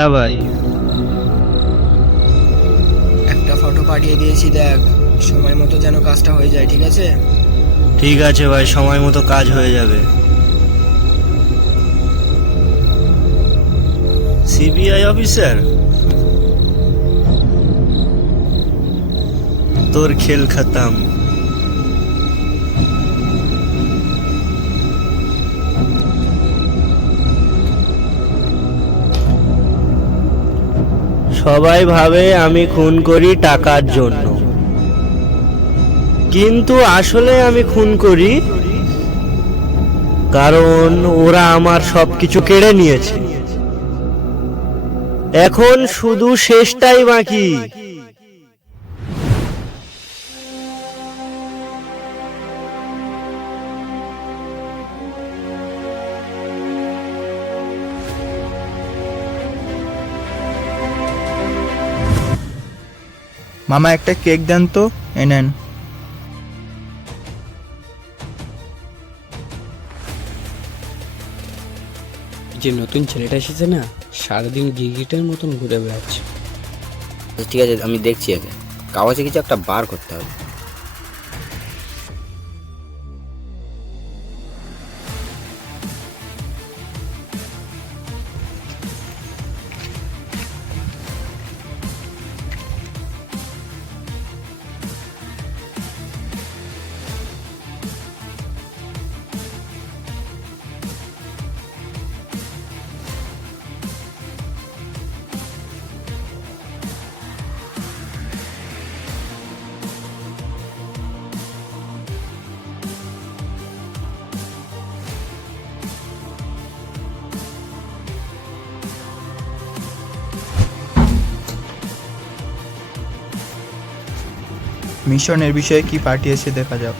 হ্যাঁ ভাই। একটা ফটো পাঠিয়ে দিয়েছি, দেখ। সময় মতো যেন কাজটা হয়ে যায়, ঠিক আছে? ঠিক আছে ভাই, সময় মতো কাজ হয়ে যাবে। সিবিআই অফিসার, তোর খেল খতম। সবাই ভাবে আমি খুন করি টাকার জন্য, কিন্তু আসলে আমি খুন করি কারণ ওরা আমার সবকিছু কেড়ে নিয়েছে। এখন শুধু শেষটাই বাকি। মামা একটা কেক দেন তো, এনেন। যে নতুন ছেলেটা এসেছে না, সারাদিন গিরগিটের মতন ঘুরে বেড়াচ্ছে। ঠিক আছে, আমি দেখছি আগে কাগজে কিছু একটা বার করতে হবে। মিশনের বিষয়ে কি পাঠিয়েছে দেখা যাক।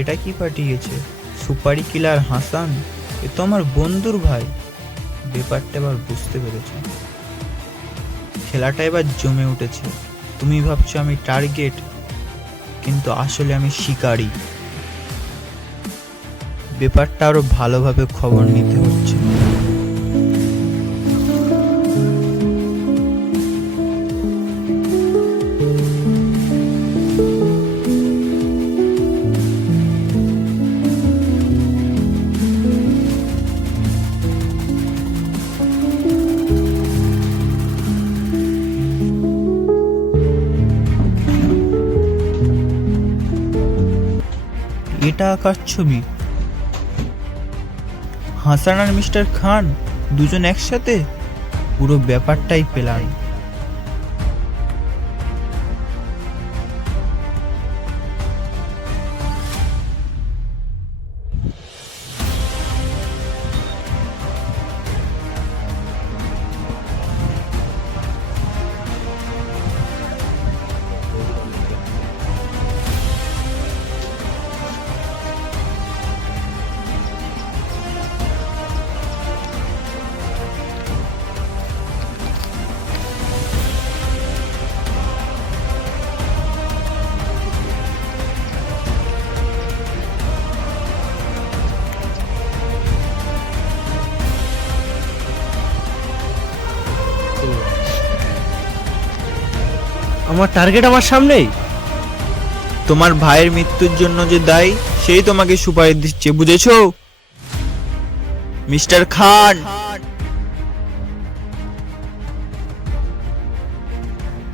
এটা কি পাঠিয়েছে? সুপারি কিলার হাসান, এ তো আমার বন্ধুর ভাই। ব্যাপারটা এবার বুঝতে পেরেছি, খেলাটা এবার জমে উঠেছে। তুমি ভাবছো আমি টার্গেট, কিন্তু আসলে আমি শিকারী। ব্যাপারটা আরো ভালোভাবে খবর নিতে হচ্ছে। এটা আকার ছবি, হাসান আর মিস্টার খান দুজন একসাথে, পুরো ব্যাপারটাই পেলাম। আমার টার্গেট আমার সামনেই। তোমার ভাইয়ের মৃত্যুর জন্য যে দায়ী, সেই তোমাকে সুপারিশ দিচ্ছে, বুঝেছো মিস্টার খান?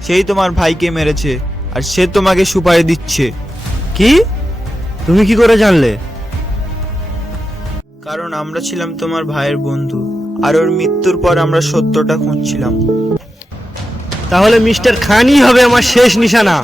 সেই তোমার ভাইকে মেরেছে, আর সে তোমাকে সুপারিশ দিচ্ছে। কি? তুমি কি করে জানলে? কারণ আমরা ছিলাম তোমার ভাইয়ের বন্ধু, আর ওর মৃত্যুর পর আমরা সত্যটা খুঁজছিলাম। তাহলে মিস্টার খানই হবে আমার শেষ নিশানা।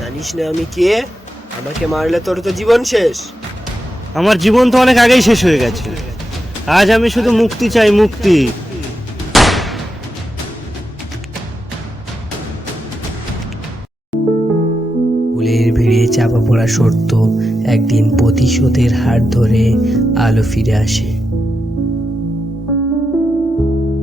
জানিস না আমি কে? আমাকে মারলে তোর তো জীবন শেষ। আমার জীবন তো অনেক আগেই শেষ হয়ে গেছে। আজ আমি শুধু মুক্তি চাই, মুক্তি। ফুলের ভিড়ে চাপা পড়া সত্য একদিন প্রতিশোধের হাত ধরে আলো ফিরে আসে।